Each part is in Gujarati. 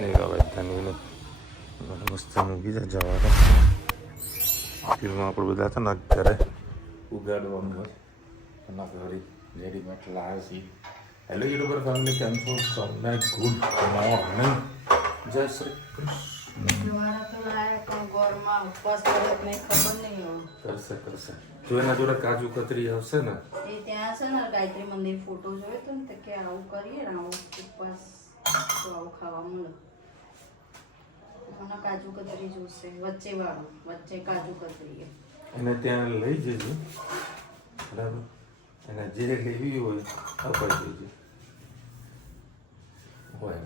નહીં રાજધાની મસ્ત મૂકી જાય જવાનું ફિલ્મ આપણે બધા હતા ને અત્યારે ઉગાડવાનું હોય એના ઘરે રેડીમેડ લાવે છે. હેલો યુટ્યુબર ફેમિલી, કેમ છો? સૌને ગુડ મોર્નિંગ, જય શ્રી કરશે. જો એના જોડે કાજુ કતરી આવશે ને એ ત્યાં છે ને ગાયત્રી મંદિર ફોટો જોયો તો ને કે આવું કરીએ ને આવું ઉપવાસ તો આવું ખાવા મળે. મને કાજુ કતરી જોશે વચ્ચે વાળું, વચ્ચે કાજુ કતરી એને ત્યાં લઈ જજો બરાબર. એને જે લેવી હોય અપાઈ દેજો હોય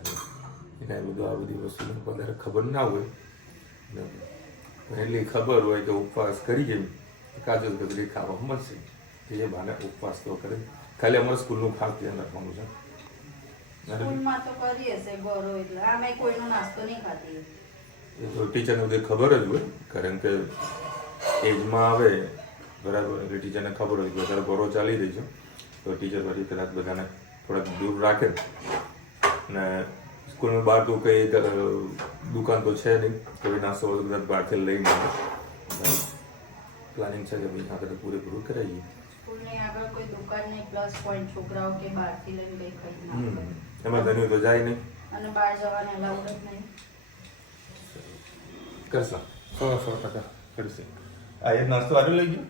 એને બધું આ બધી વસ્તુ વધારે ખબર ના હોય એટલી ખબર હોય કે ઉપવાસ કરીએ કાજુ કતરી ખાવા મળશે એ બાને ઉપવાસ તો કરે. ખાલી અમારે સ્કૂલનું ખાસ ધ્યાન રાખવાનું છે. સ્કૂલમાં તો કરીએ છે ગોરો એટલે આમે કોઈનો નાસ્તો નહીં ખાતી એ તો ટીચરને બધી ખબર જ હોય કારણ કે એજમાં આવે બરાબર એટલે ટીચરને ખબર હોય કે અત્યારે ગોરો ચાલી રહી છે તો ટીચર પછી કદાચ બધાને થોડાક દૂર રાખે ને સ્કૂલમાં બહાર તો કંઈ દુકાન તો છે નહીં કોઈ નાસ્તો હોય તો કદાચ બહારથી લઈને આવે. પ્લાનિંગ છે કે ભાઈ આપણે પૂરેપૂરું કરાવીએ. સ્કૂલની આગળ કોઈ દુકાન નહીં, પ્લસ પોઈન્ટ છોકરાઓ કે બહારથી લઈને કંઈ ખાઈ ના એમાં ધન્યું તો જાય નહીં અને બહાર જવાને અલાઉડ જ નહીં. કરશે 100% કરશે. આ એક નાસ્તો આરે લઈ ગયો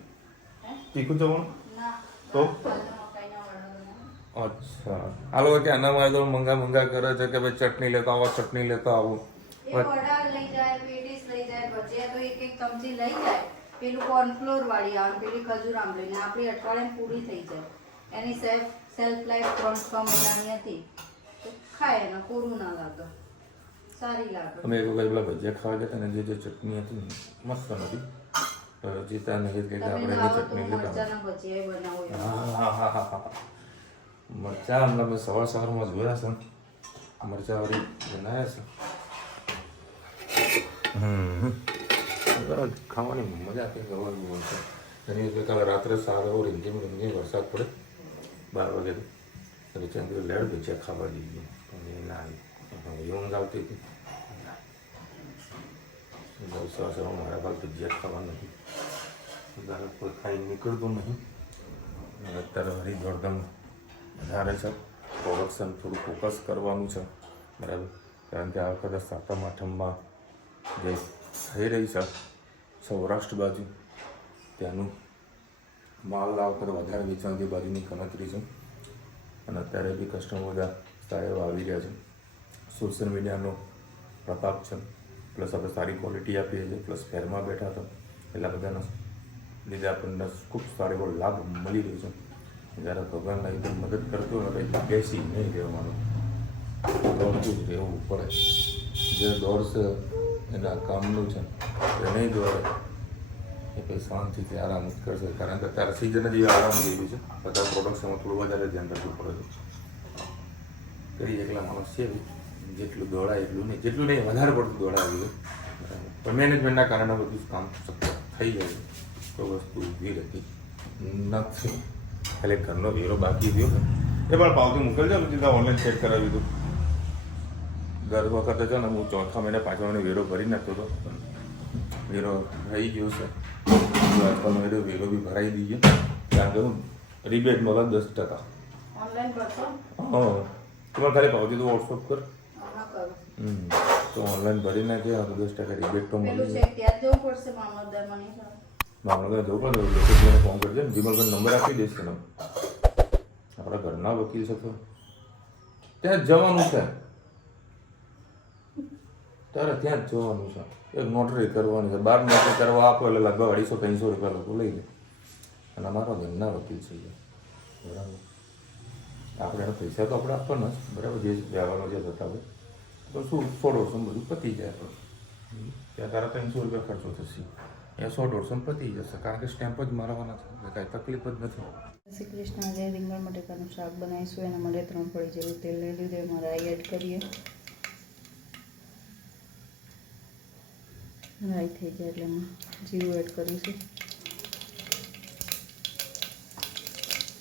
તીખું જવાનું ના તો મકાઈના વડા અચ્છા આ લોકો કે આનામાં તો મંગા કરે છે કે ભાઈ ચટણી લેતો આવો ચટણી લેતો આવું. એ વડા લઈ જાય, પેટીસ લઈ જાય, ભજીયા તો એક ચમચી લઈ જાય. પેલું કોર્નફ્લોર વાળી આવે, પેલી ખજૂર આંબલી ને આપણી અઠવાડિયામાં પૂરી થઈ જાય. એની સેલ્ફ લાઈફ 3-6 મહિનાની હતી તો ખાય એને પૂરું ના લાગે, સારી લાગે. અમે એક વખત પેલા ભજીયા ખાવા ગયા ને જે ચટણી હતી મસ્ત નથી જીતા નહીં કે આપણે એની ચટણી લેતા. મરચાના ભજીયા બનાવો. હા મરચા હમણાં મેં સવારમાં જોયા છે મરચાવાળી બનાવ્યા છે. ખાવાની મજા કંઈક અલગ હોય છે. એની એટલે કાલે રાત્રે સારો રીંગીમ વરસાદ પડે 12 વાગે એટલે ચંદ્ર લેડ ભજીયા ખાવા જઈએ પણ એ ના આવી ઊંઘ આવતી હતી. સવારમાં મારા ભાગ ભજીયા ખાવા નથી વધારે કોઈ ખાઈ નીકળતું નહીં. અત્યારે હરી દોડધામ વધારે છે. પ્રોડક્શન થોડું ફોકસ કરવાનું છે બરાબર કારણ કે આ વખતે 7મ 8મમાં જે થઈ રહી છે સૌરાષ્ટ્ર બાજુ ત્યાંનું માલ આ વખતે વધારે વેચાણની બાજુની ગણતરી છે અને અત્યારે બી કસ્ટમર બધા સારા આવી રહ્યા છે. સોશિયલ મીડિયાનો પ્રતાપ છે પ્લસ આપણે સારી ક્વોલિટી આપીએ છીએ પ્લસ ફેરમાં બેઠા હતા એટલા બધાના લીધે આપણને ખૂબ સારો એવો લાભ મળી રહ્યો છે. જ્યારે ભગવાનના રીતે મદદ કરતો હોય તો બેસી નહીં રહેવાનું, દોડતું જ રહેવું પડે. જે દોડશે એના કામનું છે એ નહીં દોડે એ કંઈ શાંતિથી આરામ જ કરશે કારણ કે અત્યારે સિઝન જ આરામ થઈ ગયું છે. બધા પ્રોડક્શનમાં થોડું વધારે ધ્યાન રાખવું પડે છે. કરી એકલા માણસ છે જેટલું દોડાય એટલું નહીં, જેટલું નહીં વધારે પડતું દોડાવી દે પણ મેનેજમેન્ટના કારણે બધું કામ શક્ય થઈ જાય કોઈ વસ્તુ ઊભી રહેતી નથી. ખાલી ઘરનો વેરો બાકી થયો ને એ પણ પાવતી મોકલજો ને સીધા ઓનલાઈન ચેક કરાવી દઉં. દર વખતે છે ને હું 4થા મહિને 5મા મહિને વેરો ભરી નાખતો હતો. વેરો થઈ ગયો છે 8મા મહિને વેરો બી ભરાઈ દઈએ કારણ કે હું રિબેટ મળે 10%. ઓનલાઈન ભરશો? હા તમારે ખાલી પાવતી તો વોટ્સઅપ કર. હા કરો. તો ઓનલાઈન ભરી નાખીએ 10% રિબેટ તો પેલું મળી ચેક ત્યાં જવું પડશે મામલતદારમાં નહીં ચાલે. મામલતદાર જવું પડે લોકોને ફોન કરજો ને વિમલભાઈ નંબર આપી દઈશ તને. આપણા ઘરના વકીલ છે તો ત્યાં જ જવાનું છે તારે ત્યાં જ જવાનું છે. એક નોટરી કરવાની છે 12 નોટરી કરવા આપો એટલે લગભગ 250-300 રૂપિયા લોકો લઈ લે અને અમારા ઘરના વકીલ છે બરાબર. આપણે એના પૈસા તો આપણે આપવાના જ બરાબર જે વ્યવહારનો જે થતા હોય તો શું 100-150 બધું પતી જાય આપણે ત્યાં તારા 300 રૂપિયા ખર્ચો થશે અહીંયા 100-150 પતી જશે કારણ કે સ્ટેમ્પ જ મારવાના છે એટલે કાંઈ તકલીફ જ નથી. શ્રી કૃષ્ણ. આજે રીંગણ બટેકાનું શાક બનાવીશું. એના માટે 3 પડી જેવું તેલ લઈ લીધું. એમાં રાઈ એડ કરીએ. રાઈ થઈ જાય એટલે એમાં જીરું એડ કરીશું.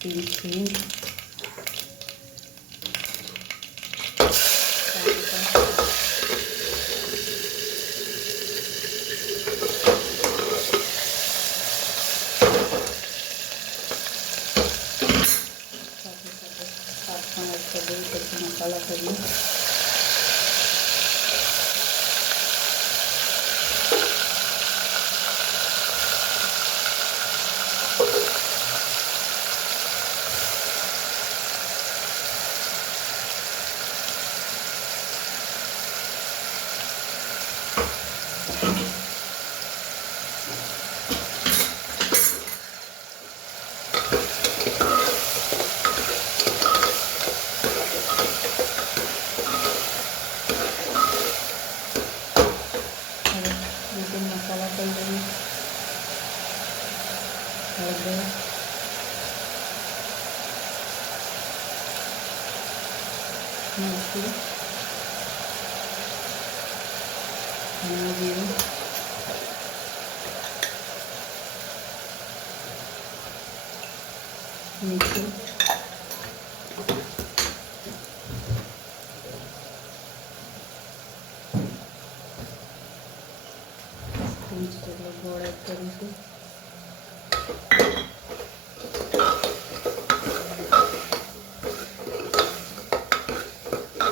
હિંગ, મસાલા થઈ ગયું, હળદર, મીઠું, જીરું, મીઠું, જેટલો ગોળ એડ કરીશું.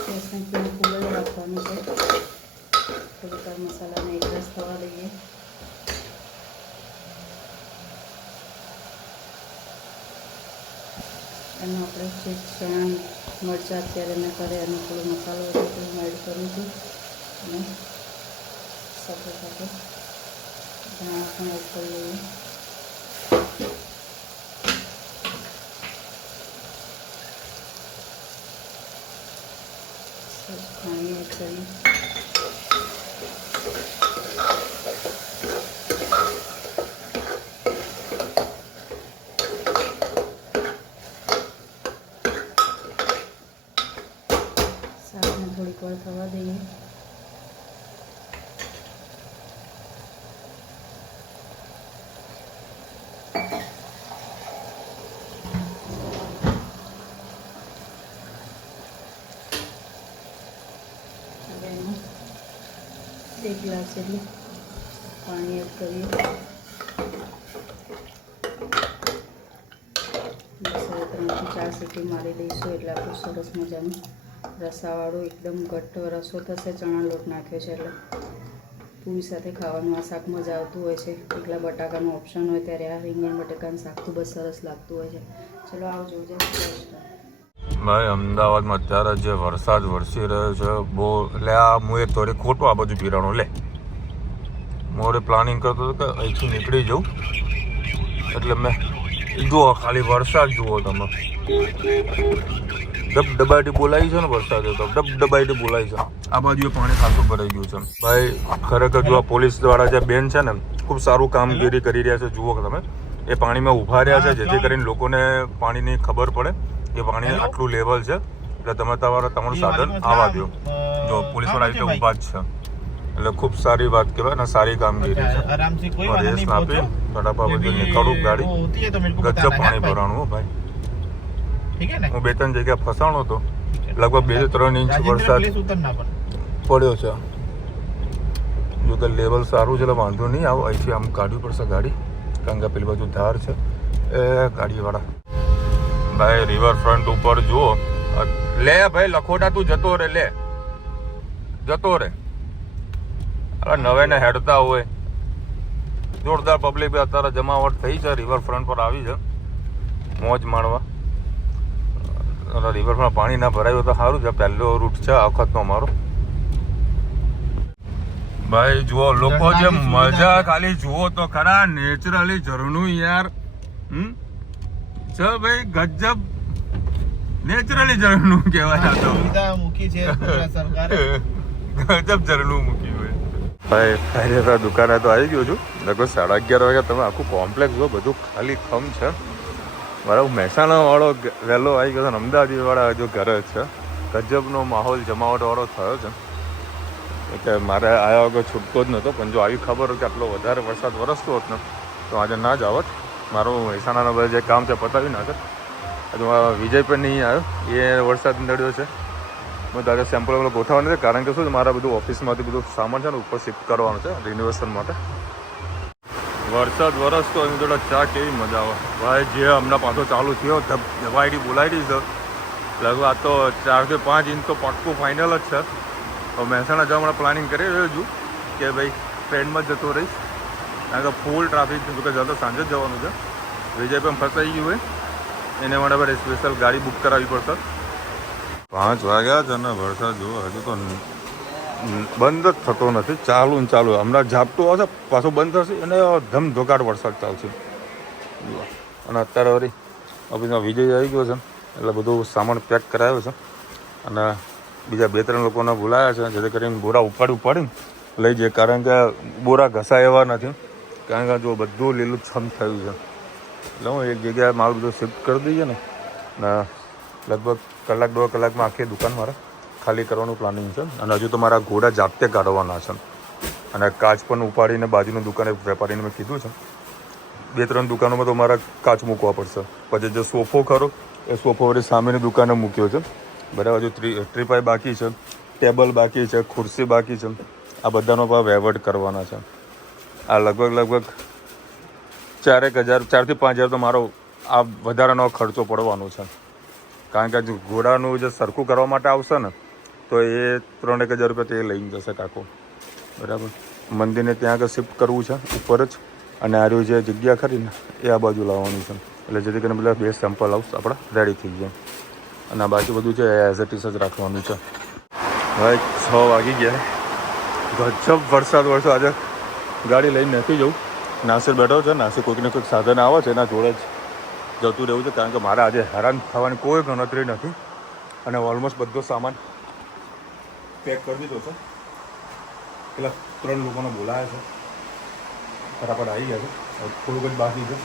ગેસને ફૂલ જ રાખવાનું છે. થોડીક વાર મસાલાને એકરસ થવા દઈએ. એમાં આપણે જે ચણા મરચાં અત્યારે મેં કરે એનો થોડો મસાલો હતો તો હું એડ કરું છું અને સાથે સાથે ધાણા પણ એડ કરી લઈએ. પાણી એડ કરી શાકને થોડીક વાર થવા દઈએ. એક ગ્લાસ જેટલું પાણી એડ કરીએ. બસ હવે 3 થી 4 સીટી મારી દઈશું એટલે આપણું સરસ મજાનું રસાવાળું એકદમ ઘટ્ટ રસો થશે. ચણા લોટ નાખ્યો છે એટલે પૂરી સાથે ખાવાનું આ શાક મજા આવતું હોય છે. એકલા બટાકાનો ઓપ્શન હોય ત્યારે આ રીંગણ બટાકાનું શાક ખૂબ જ સરસ લાગતું હોય છે. ચલો આવજો. જય શ્રી કૃષ્ણ. ભાઈ અમદાવાદમાં અત્યારે જે વરસાદ વરસી રહ્યો છે બહુ, એટલે આ હું એક થોડી ખોટું આ બાજુ પીરાણો લે મોરે પ્લાનિંગ કરતો હતો કે અહીંથી નીકળી જાઉં એટલે મેં જુઓ ખાલી વરસાદ જુઓ તમે, ડબડબાટી બોલાવી છે ને વરસાદ તો ડબડબાટી બોલાવી છે. આ બાજુ પાણી ખાસું ભરાઈ ગયું છે ભાઈ. ખરેખર જો આ પોલીસવાળા જે બેન છે ને ખૂબ સારું કામગીરી કરી રહ્યા છે. જુઓ કે તમે એ પાણીમાં ઊભા રહ્યા છે જેથી કરીને લોકોને પાણીની ખબર પડે કે પાણી આટલું લેવલ છે એટલે તમે તમારું સાધન આવવા દો. જો પોલીસવાળા રીતે ઊભા જ છે એટલે ખૂબ સારી વાત કહેવાય ને, સારી કામગીરી છે. રેસ આપી ફટાફટ બધું નીકળું ગાડી, ગજબ પાણી ભરાણું ભાઈ. હું 2-3 જગ્યા ફસાણો હતો, લગભગ 2 થી 3 ઇંચ વરસાદ પડ્યો છે. જો કે લેવલ સારું છે એટલે વાંધો નહીં આવો. અહીંથી આમ કાઢવી પડશે ગાડી કારણ કે પેલી બાજુ ધાર છે એ ગાડીવાળા. ભાઈ રિવરફ્રન્ટ ઉપર જુઓ લે ભાઈ લખોટા તું જતો રે, લે જતો રે. અરે નવે ને હેડતા હોય જોરદાર પબ્લિક બી અત્યારે જમાવટ થઈ છે. રિવરફ્રન્ટ પર આવી છે મોજ માણવા. રિવરફ્રન્ટ પાણી ના ભરાયું તો સારું છે. પહેલો રૂટ છે આ વખતનો અમારો. ભાઈ જુઓ લોકો જે મજા ખાલી જુઓ તો ખરા. નેચરલી ઝરણું યાર છે ભાઈ, ગજબ નેચરલી ઝરણું કહેવાય. ગજબ ઝરણું મૂક્યું હોય ભાઈ. ફાયદા દુકાને તો આવી ગયો છું. લગભગ 11:30 વાગે. તમે આખું કોમ્પ્લેક્સ જો બધું ખાલી ખમ છે. બરાબર મહેસાણા વાળો વહેલો આવી ગયો છે, અમદાવાદી વાળા હજુ ઘરે છે. ગજબનો માહોલ જમાવટ વાળો થયો છે કે મારે આવ્યા વગર છૂટકો જ નહોતો. પણ જો આવી ખબર હોય કે આટલો વધારે વરસાદ વરસતો હોત ને તો આજે ના જ આવત. મારું મહેસાણાના બધા જે કામ છે પતાવી નાખત. હજુ વિજય પણ નહીં આવ્યો, એ વરસાદ નડ્યો છે. હું તારે સેમ્પલ ગોઠવવાનું છે કારણ કે શું છે મારા બધું ઓફિસમાંથી બધું સામાન છે ને ઉપર શિફ્ટ કરવાનું છે રિનોવેશન માટે. વરસાદ વરસતો એની જોડે ચા કેવી મજા આવે ભાઈ. જે હમણાં પાછો ચાલુ થયો ધબાઈડી બોલાવી છે લગભગ આ તો 4 થી 5 ઇંચ તો પાક્કું ફાઇનલ જ છે. તો મહેસાણા જવા માટે પ્લાનિંગ કરી રહ્યો છું કે ભાઈ ટ્રેનમાં જ જતો રહીશ કારણ કે ફૂલ ટ્રાફિક છે. જોકે જતો સાંજે જ જવાનું છે. વિજય પણ ફસાઈ ગયું હોય એને માટે આપણે સ્પેશિયલ ગાડી બુક કરાવવી પડશે. 5 વાગ્યા છે ને વરસાદ જુઓ હજુ તો બંધ જ થતો નથી, ચાલુ ને ચાલુ. હમણાં ઝાપટું આવશે, પાછો બંધ થશે અને ધમધોકાટ વરસાદ ચાલશે. અને અત્યારે વળી ઓફિસમાં વિજય આવી ગયો છે, એટલે બધું સામાન પેક કરાવ્યો છે અને બીજા 2-3 લોકોને બોલાવ્યા છે, જેથી કરીને બોરા ઉપાડીને લઈ જાય. કારણ કે બોરા ઘસાય એવા નથી, કારણ કે જો બધું લીલુંછમ થયું છે. એટલે હું એક જગ્યાએ માલ બધું શિફ્ટ કરી દઈએ ને લગભગ 1-1.5 કલાકમાં આખી દુકાન મારે ખાલી કરવાનું પ્લાનિંગ છે. અને હજુ તો મારા ઘોડા જાતે કાઢવાના છે અને કાચ પણ ઉપાડીને બાજુની દુકાને વેપારીને મેં કીધું છે 2-3 દુકાનોમાં તો મારા કાચ મૂકવા પડશે. પછી જે સોફો ખરો એ સોફો વળી સામેની દુકાને મૂક્યો છે, બરાબર. હજુ ટ્રીપાઈ બાકી છે, ટેબલ બાકી છે, ખુરશી બાકી છે. આ બધાનો પણ વહીવટ કરવાના છે. આ લગભગ 4,000 4 થી 5,000 તો મારો આ વધારાનો ખર્ચો પડવાનો છે. કારણ કે ઘોડાનું જે સરખું કરવા માટે આવશે ને તો એ 3,000 રૂપિયા તે લઈને જશે કાકો, બરાબર. મંદિરને ત્યાં આગળ શિફ્ટ કરવું છે ઉપર જ, અને આ જે જગ્યા ખરી ને એ આ બાજુ લાવવાની છે. એટલે જેથી કરીને પેલા 2 સેમ્પલ હાઉસ આપણા રેડી થઈ જાય. અને આ બાજુ બધું છે એઝ ઇટ ઇઝ જ રાખવાનું છે. હવે 6 વાગી ગયા, ગજબ વરસાદ. આજે ગાડી લઈને નથી જવું. નાસિર બેઠો છે, નાસિર કોઈકને કોઈક સાધન આવે છે એના જોડે જ જતું રહેવું છે. કારણ કે મારે આજે હેરાન થવાની કોઈ ગણતરી નથી અને ઓલમોસ્ટ બધો સામાન પેક કરી દીધો છે. પેલા 3 લોકોને બોલાવ્યા છે, ફટાફટ આવી ગયા છે. થોડુંક જ બાકી છે,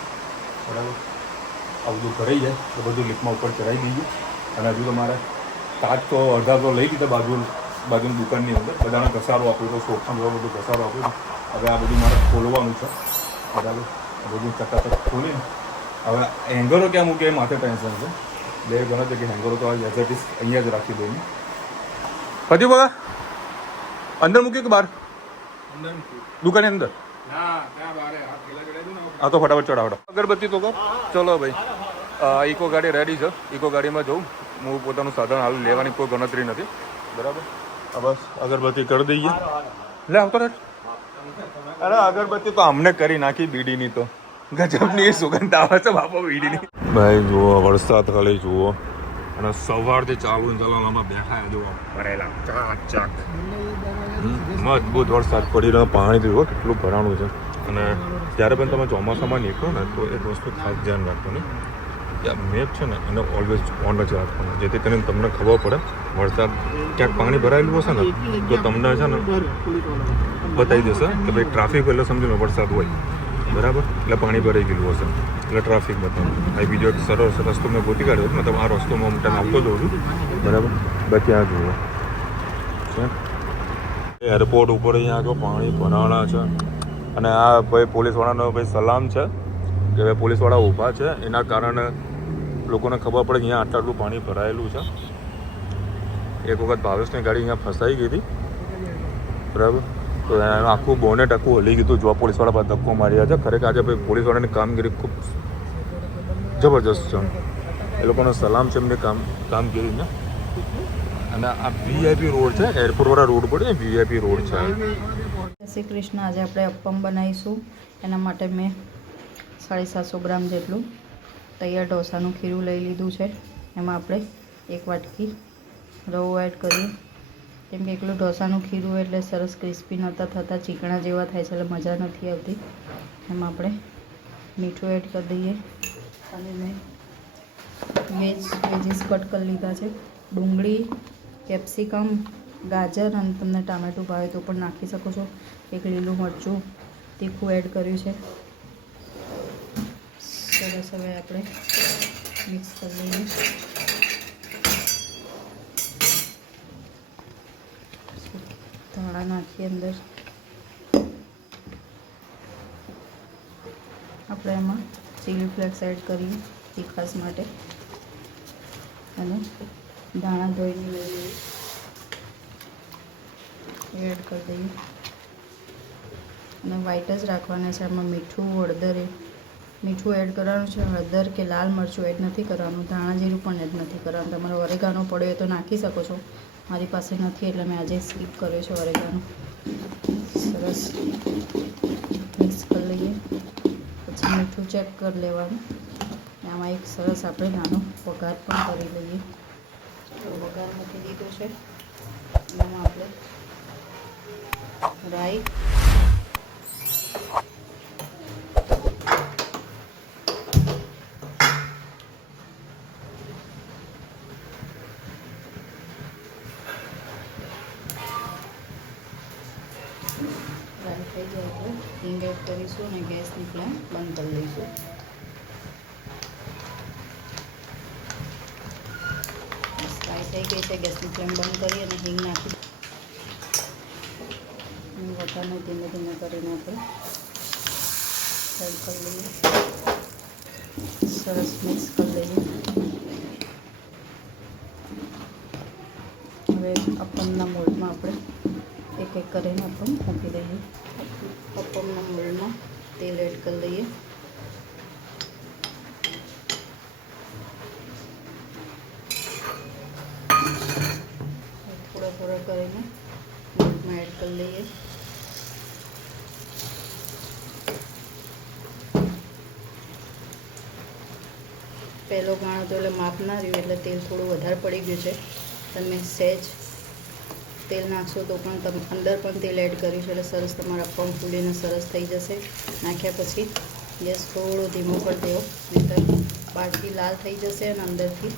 બરાબર. આ બધું ભરાઈ જાય તો બધું લિફ્ટમાં ઉપર ચડાવી દઈએ. અને હજુ તો મારે કાચ તો અડધા તો લઈ દીધા બાજુની દુકાનની અંદર, બધાને ઘસારો આપ્યો હતો, સોફા બધું ઘસારો આપ્યો. હવે આ બધું મારે ખોલવાનું છે, બરાબર. બધું ચકાચક ખોલીને હવે હેંગરો ક્યાં મૂકે એ માથે ટેન્શન છે. 2 ગણો છે કે હેંગરો તો એઝ ઇટ ઇઝ અહીંયા જ રાખી દઈએ. પછી બગા અંદર મૂક્યું કે બહાર? દુકાનની અંદર. હા તો ફટાફટ ચડાવડો. અગરબત્તી તો કર. ચલો ભાઈ, ઇકો ગાડી રેડી છે. ઇકો ગાડીમાં જવું. હું પોતાનું સાધન હાલ લેવાની કોઈ ગણતરી નથી, બરાબર. બસ અગરબત્તી કરી દઈએ. લે આવતો રે. અરે અગરબત્તી તો અમને કરી નાખી બીડીની, તો ગજબની સુગંધ આવે છે બાપા બીડીની. ભાઈ જુઓ વરસાદ ખાલી જુઓ, અને સવારથી ચાલુ બેઠા જુઓ ભરેલા ચાક મજબૂત વરસાદ પડી રહ્યો. પાણી જુઓ કેટલું ભરાણું છે. અને ત્યારે પણ તમે ચોમાસામાં નીકળો ને તો એક વસ્તુ ખાસ ધ્યાન રાખવાની, કે આ મેપ છે ને એને ઓલવેઝ ઓન જ રાખવાનું, જેથી કરીને તમને ખબર પડે વરસાદ ક્યાંક પાણી ભરાયેલું હશે ને તો તમને છે ને બતાવી દેશે કે ભાઈ ટ્રાફિક એટલે સમજી લો વરસાદ હોય, બરાબર. એટલે પાણી ભરાઈ ગયેલું હશે એટલે ટ્રાફિક બતાવું. આ બીજો એક સરસ રસ્તો મેં ગોતી કાઢ્યો, મતલબ આ રસ્તોમાં હું ટાઈમ આવતો જઉં છું, બરાબર. બસ ત્યાં જુઓ છે એરપોર્ટ ઉપર અહીંયા આગળ પાણી ભરાણા છે. અને આ ભાઈ પોલીસવાળાનો ભાઈ સલામ છે કે ભાઈ પોલીસવાળા ઊભા છે, એના કારણે લોકોને ખબર પડે કે અહીંયા આટલું પાણી ભરાયેલું છે. એક વખત ભાવેશની ગાડી અહીંયા ફસાઈ ગઈ હતી, બરાબર. તો એનું આખું બોનેટ આખું હલી ગયું હતું. જો પોલીસવાળા પાસે ધક્કો માર્યા છે. ખરેખર આજે ભાઈ પોલીસવાળાની કામગીરી ખૂબ જબરજસ્ત છે. એ લોકોનો સલામ છે એમની કામગીરીને. અને આ વીઆઈપી રોડ છે, એરપોર્ટવાળા રોડ પર વીઆઈપી રોડ છે. જય શ્રી કૃષ્ણ. આજે આપણે અપ્પમ બનાવીશું. એના માટે મેં 750 ગ્રામ જેટલું તૈયાર ઢોસાનું ખીરું લઈ લીધું છે. એમાં આપણે 1 વાટકી રવો એડ કરીએ. કેમ કે એકલું ઢોસાનું ખીરું એટલે સરસ ક્રિસ્પી નહોતા થતા, ચીકણા જેવા થાય છે એટલે મજા નથી આવતી. એમાં આપણે મીઠું એડ કરી દઈએ. અને મેં વેજીસ કટ કરી લીધા છે. ડુંગળી, કેપ્સિકમ, ગાજર અને તમને ટામેટું ભાવે તો પણ નાખી શકો છો. એક લીલું મરચું તીખું એડ કર્યું છે. સરસ હવે આપણે મિક્સ કરી લઈએ. ધાણા નાખીએ અંદર. આપણે એમાં ચીલી ફ્લેક્સ એડ કરીએ તીખાશ માટે. અને ધાણા ધોઈને લઈએ એડ કરી દઈએ. અને વ્હાઈટ જ રાખવાના છે. એમાં મીઠું, હળદર મીઠું એડ કરવાનું છે. હળદર કે લાલ મરચું એડ નથી કરવાનું. ધાણા જીરું પણ એડ નથી કરવાનું. તમારે ઓરેગાનો પડ્યો હોય તો નાખી શકો છો. મારી પાસે નથી એટલે મેં આજે સ્કીપ કર્યો છે ઓરેગાનો. સરસ મિક્સ કરી લઈએ. પછી મીઠું ચેક કરી લેવાનું. આમાં એક સરસ આપણે નાનો વઘાર પણ કરી લઈએ. તો વઘાર મૂકી દીધો છે. એમાં આપણે રાઈ, રાઈ થઈ જાય એટલે હિંગ એડ કરીશું અને ગેસની ફ્લેમ બંધ કરી દઈશું. ફ્રાય થઈ ગઈ છે, ગેસની ફ્લેમ બંધ કરી અને હિંગ નાખી વટાને ધીમે ધીમે કરીને આપણે એડ કરી લઈએ. સરસ મિક્સ કરી લઈએ. હવે અપમના મોલ્ડમાં આપણે એક એક કરીને અપમ મૂકી દઈએ. અપમના મોલ્ડમાં તેલ એડ કરી લઈએ. થોડા થોડા કરીને મોલ્ડમાં એડ કરી લઈએ. પહેલો ગાણો તો એટલે માપ ના રહ્યું એટલે તેલ થોડું વધારે પડી ગયું છે. તમે સહેજ તેલ નાખશો તો પણ તમે અંદર પણ તેલ એડ કર્યું છે એટલે સરસ તમારા અપમ ફૂલીને સરસ થઈ જશે. નાખ્યા પછી ગેસ થોડો ધીમો કરી દેવો, નહીંતર બહારથી લાલ થઈ જશે અને અંદરથી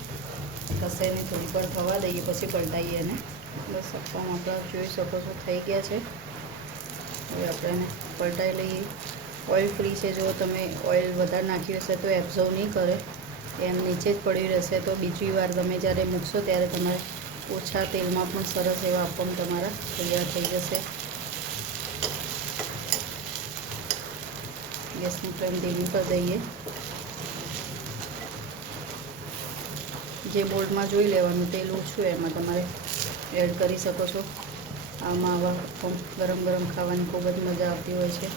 કસાઈને થોડી વાર થવા દઈએ પછી પલટાઈએ અને બસ અપમ આપણા જોઈ શકો છો થઈ ગયા છે. હવે આપણે એને પલટાઈ લઈએ. ઓઇલ ફ્રી છે, જો તમે ઓઇલ વધારે નાખ્યું હશે તો એબ્ઝર્વ નહીં કરે, એમ નીચે જ પડ્યું રહેશે. તો બીજી વાર તમે જ્યારે મૂકશો ત્યારે તમારે ઓછા તેલમાં પણ સરસ એવા અપમ તમારા તૈયાર થઈ જશે. ગેસની ફ્લેમ ધીમી કરી દઈએ. જે બોલમાં જોઈ લેવાનું તેલ ઓછું એમાં તમારે એડ કરી શકો છો. આમાં આવા અપમ ગરમ ગરમ ખાવાની ખૂબ જ મજા આવતી હોય છે.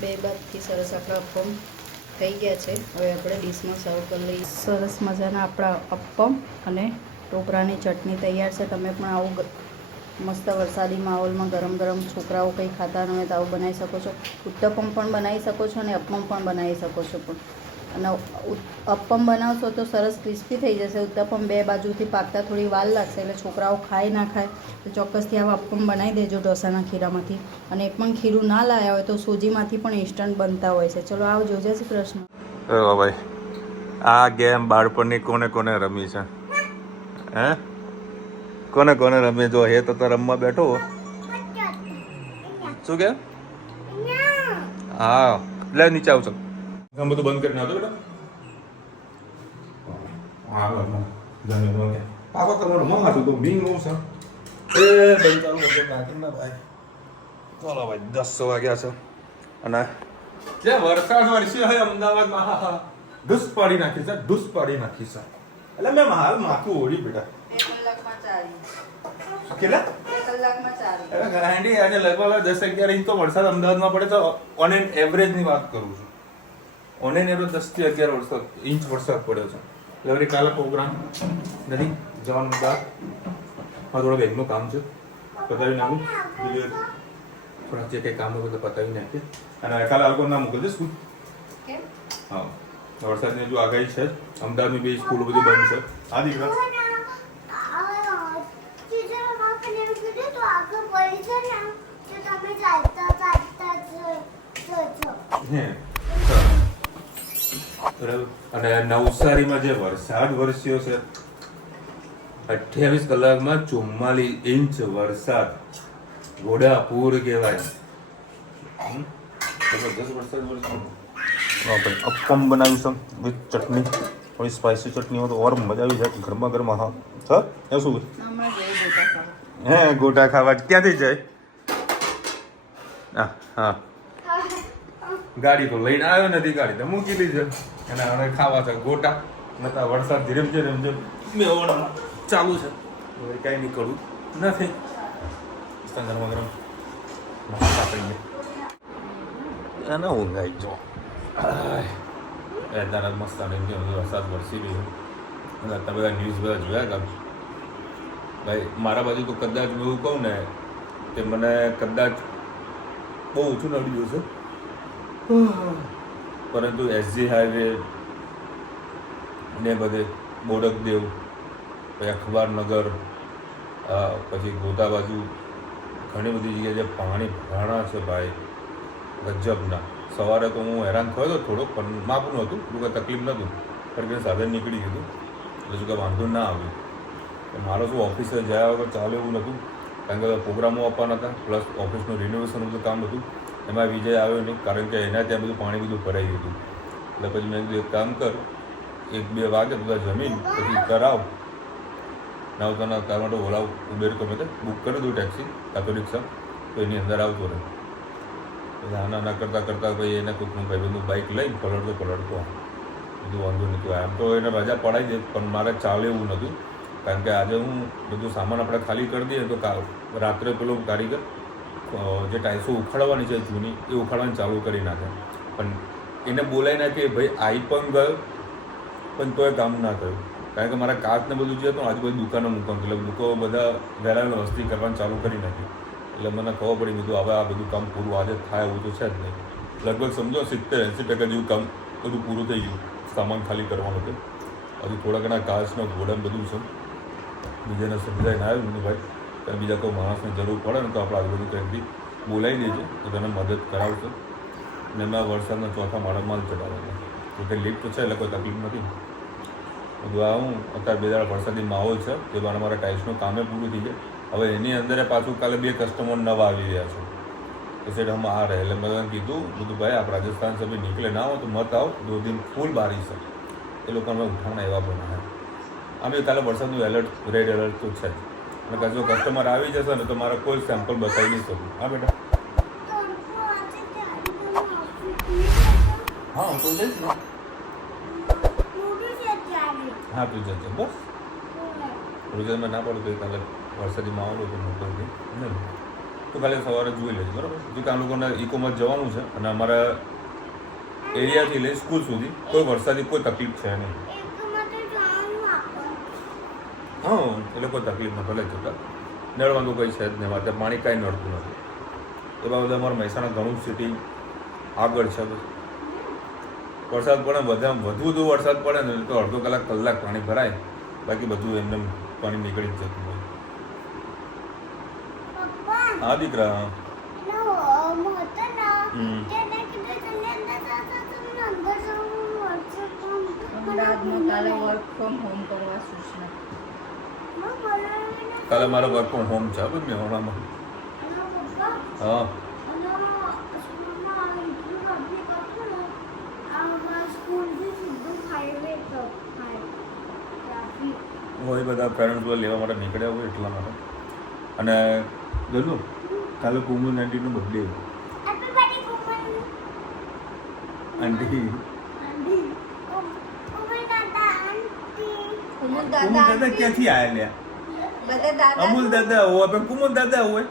બે બાદથી સરસ આપણા અપમ થઈ ગયા છે. હવે આપણે ડીશમાં સર્વ કરી લઈએ. સરસ મજાના આપણા અપમ અને ટોપરાની ચટણી તૈયાર છે. તમે પણ આવું મસ્ત વરસાદી માહોલમાં ગરમ ગરમ છોકરાઓ કંઈ ખાતા ન હોય તો આવું બનાવી શકો છો. ઉત્તપમ પણ બનાવી શકો છો અને અપમ પણ બનાવી શકો છો. અને અપમ બનાવશો તો સરસ ક્રિસ્પી થઈ જશે. ઉત્તપમ બે બાજુથી પાકતા થોડી વાર લાગશે એટલે છોકરાઓ ખાય ના ખાય તો ચોક્કસથી આવા અપમ બનાવી દેજો ઢોસાના ખીરામાંથી. અને એક પણ ખીરું ના લાવ્યા હોય તો સૂજીમાંથી પણ ઇન્સ્ટન્ટ બનતા હોય છે. ચલો આવજો. જય શ્રી કૃષ્ણ. ભાઈ આ ગેમ બાળપણની કોને કોને રમી છે? હે કોને કોને રમી? જો હે તો રમવા બેઠો. શું કે? હા લે નીચે આવશો. બધું બંધ કરીને આવતો બેટા. પાપા કરવાનું મંગાતું તો બીંગ નું છે. એ બંધ ચાલુ બધું નાખીને ભાઈ. ચાલો ભાઈ 10 વાગ્યા છે અને જે વરસાદ વરસ્યો હોય અમદાવાદમાં, હા હા ડૂસ પાડી નાખી છે, ડૂસ પાડી નાખી છે. એટલે મેં હાલ માથું ઓળી બેટા. 1 કલાકમાં ચાલી. કેટલા? 2 કલાકમાં ચાલી. એટલે ગાંડી આજે લગભગ 10-11 ઇંચ તો વરસાદ અમદાવાદમાં પડે તો ઓન એન એવરેજની વાત કરું છું. ઓન એન એવરેજ 10 થી 11 ઇંચ વરસાદ પડ્યો છે. એટલે વળી કાલે પ્રોગ્રામ નથી જવાનું બહાર. હા થોડા બેગનું કામ છે પતાવી નાખું. થોડા જે કંઈ કામ હોય તો પતાવી નાખીએ. અને કાલે આલ્કો ના મોકલજે સ્કૂલ. હા વરસાદની જો આગાહી છે. અમદાવાદની બી સ્કૂલ બધું બંધ છે. હા દીકરા અને નવસારીમાં જે વરસાદ વરસ્યો છે 28 કલાકમાં 44 ઇંચ વરસાદ. ઘોડાપૂર કહેવાય. જબરદસ્ત વરસાદ વરસ્યો. અપમ બનાવ્યું છે વિથ ચટણી, થોડી સ્પાઇસી ચટણી હોય તો ઓર મજા આવી જાય. ગરમા ગરમા. હા સર એ શું હે ગોટા ખાવા ક્યાંથી જાય? હા હા ગાડી તો લઈને આવ્યો નથી, ગાડી તો મૂકી લીધી અને હવે ખાવા છે ગોટા. નતા વરસાદ ધીરે ધીરે મેવવામાં ચાલુ છે. હવે કઈ નીકળવું નથી. ગરમા ગરમ આપણે એને ઊંઘાઈ જો એટલા મસ્ત વરસાદ વરસી રહ્યો. અને તમે બધા ન્યૂઝ બધા જોયા હતા ભાઈ? મારા બાજુ તો કદાચ એવું કહું ને કે મને કદાચ બહુ ઓછું નડ્યું છે, પરંતુ એસજી હાઈવે ને બધે બોડકદેવ, પછી અખબારનગર, પછી ગોતા બાજુ ઘણી બધી જગ્યાએ જે પાણી ભરાણા છે ભાઈ ગજબના. સવારે તો હું હેરાન થયો હતો થોડોક, પણ માપનું હતું, એટલું કંઈ તકલીફ નહોતું, કારણ કે સાધન નીકળી ગયું એટલે શું કંઈ વાંધો ના આવ્યું. મારો શું ઓફિસે જયા વગર ચાલે એવું નહોતું, કારણ કે પ્રોગ્રામો આપવાના હતા, પ્લસ ઓફિસનું રિનોવેશન બધું કામ હતું. એમાં વિજય આવ્યો નહીં, કારણ કે એના ત્યાં બધું પાણી બધું ભરાઈ ગયું હતું. એટલે પછી મેં કીધું એક કામ કર, 1-2 વાગે બધા જમીન પછી કરાવ ના તને તાર માટે ઓલા ઉબેર ગમે તે બુક કરી દઉં ટેક્સી કાં તો રિક્ષા, તો એની અંદર આવતો રહે. એટલે આના ના કરતાં કરતાં ભાઈ એને કોઈકનું ભાઈબંધનું બાઇક લઈને પલળતો બધું વાંધો નહોતું. આમ તો એને રજા પડાવી દે, પણ મારે ચાલે એવું નહોતું, કારણ કે આજે હું બધું સામાન આપણે ખાલી કરી દઈએ તો રાત્રે પેલો કારીગર જે ટાઈસો ઉખાડવાની છે જૂની એ ઉખાડવાની ચાલુ કરી નાખે. પણ એને બોલાવી નાખે ભાઈ આવી પણ ગયો, પણ તોય કામ ના થયું, કારણ કે મારા કાચને બધું જે હતું આજુબાજુ દુકાનો મૂકવાનું, એટલે દુકાનો બધા વહેલા વસ્તી કરવાનું ચાલુ કરી નાખી. એટલે મને ખબર પડી બધું હવે આ બધું કામ પૂરું આજે થાય એવું તો છે જ નહીં. લગભગ સમજો 70-80% જેવું કામ બધું પૂરું થઈ ગયું, સામાન ખાલી કરવાનું હતું. હજુ થોડા ઘણા કાચનો ગોડાઉન બધું છે, બીજાને સમજાઈને આવ્યું મને ભાઈ ત્યારે બીજા કોઈ માણસને જરૂર પડે ને તો આપણે આજુબાજુ કંઈકથી બોલાવી દેજો તો તને મદદ કરાવશે. ને એમાં વરસાદના ચોથા માળે માલ ચડાવવાનો, તો કે લિફ્ટ છે એટલે કોઈ તકલીફ નથી. બધું આવું અત્યારે 2 દાડા વરસાદી માહોલ છે, તે બાને મારા ટાઇલ્સનું કામે પૂરું થઈ જાય. હવે એની અંદર પાછું કાલે 2 કસ્ટમર નવા આવી રહ્યા છે, તો સેટ હમ આ રહે. એટલે મેં કીધું બધું ભાઈ આપ રાજસ્થાન से भी निकले ना हो तो मत आओ, 2 दिन फूल बारिश है. એ લોકોને ઉઠાવણા એવા બનાવ્યા. આમ કાલે વરસાદનું એલર્ટ રેડ એલર્ટ તો છે જ, અને જો કસ્ટમર આવી જશે ને તો મારે કોઈ સેમ્પલ બતાવી નહીં શકું. હા બેટા, હા હું તો જઈશ ને. હા તું જજે બસ. રોજ મેં ના પડું તો કાલે વરસાદી માહોલ હોય તો મોકલતી નહીં, તો કાલે સવારે જોઈ લેજો બરાબર. જો કે આ લોકોને ઇકોમાં જવાનું છે અને અમારા એરિયાથી લઈ સ્કૂલ સુધી કોઈ વરસાદી કોઈ તકલીફ છે નહીં. હા એટલે કોઈ તકલીફ ન ભલે જતા, નડવાનું કંઈ છે જ નહીં, માટે પાણી કાંઈ નડતું નથી. એ બાબતે અમારા મહેસાણા ઘણું સિટી આગળ છે. વરસાદ પડે વધુ વરસાદ પડે ને તો અડધો કલાક પાણી ભરાય, બાકી બધું એમને પાણી નીકળી જ જતું હોય. હા દીકરા, કાલે મારો વર્ક ફ્રોમ હોમ છે મેં હમણાં. હા હું એ બધા પેરેન્ટ્સ લેવા માટે નીકળ્યા હોય એટલા માટે. અને ગયું કાલે કુમુદ આંટીનો બર્થડે. આંટી કુમુદ દાદા ક્યાંથી આવ્યા લ્યા? અમુલ દાદા હોય પણ કુમુદ દાદા હોય,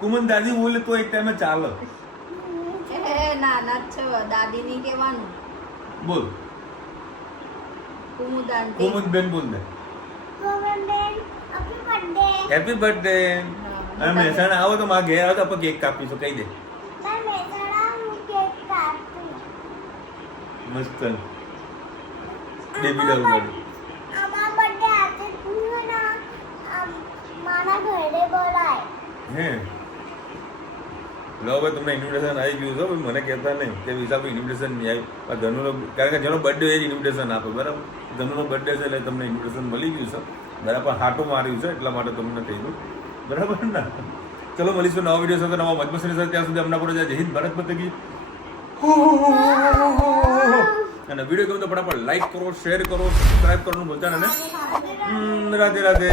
કુમુદ દાદી બોલે તો એક ટાઈમે ચાલે. નાના છે દાદી ની કહેવાનું. બોલ કુમુદ આંટી, કુમુદ બેન બોલ દે હેપી બર્થડે. અને મહેસાણા આવો તો મારા ઘેર આવો તો આપણે કેક કાપીશું, કહી દે મસ્ત બેબી ડોલ કરી. હે લો ભાઈ તમને ઇન્વિટેશન આવી ગયું છે, મને કહેતા નહીં તે હિસાબે ઇન્વિટેશન નહીં આવ્યું. ધનુનો કારણ કે જેનો બર્થડે એ જ ઇન્વિટેશન આપે બરાબર. ધનુનો બર્થડે છે એટલે તમને ઇન્વિટેશન મળી ગયું છે બરાબર, હાટો માર્યું છે એટલા માટે તમને કહી દઉં બરાબર ના. ચલો મળીશું નવા વિડીયો સાથે, નવા મજમસરી સાથે. ત્યાં સુધી અમને પડે જય હિન્દ ભારત માતા કી. અને વિડીયો ગમે તો ફટાફટ લાઈક કરો, શેર કરો, સબસ્ક્રાઈબ કરવાનું ભૂલતા નહીં. રાધે રાધે.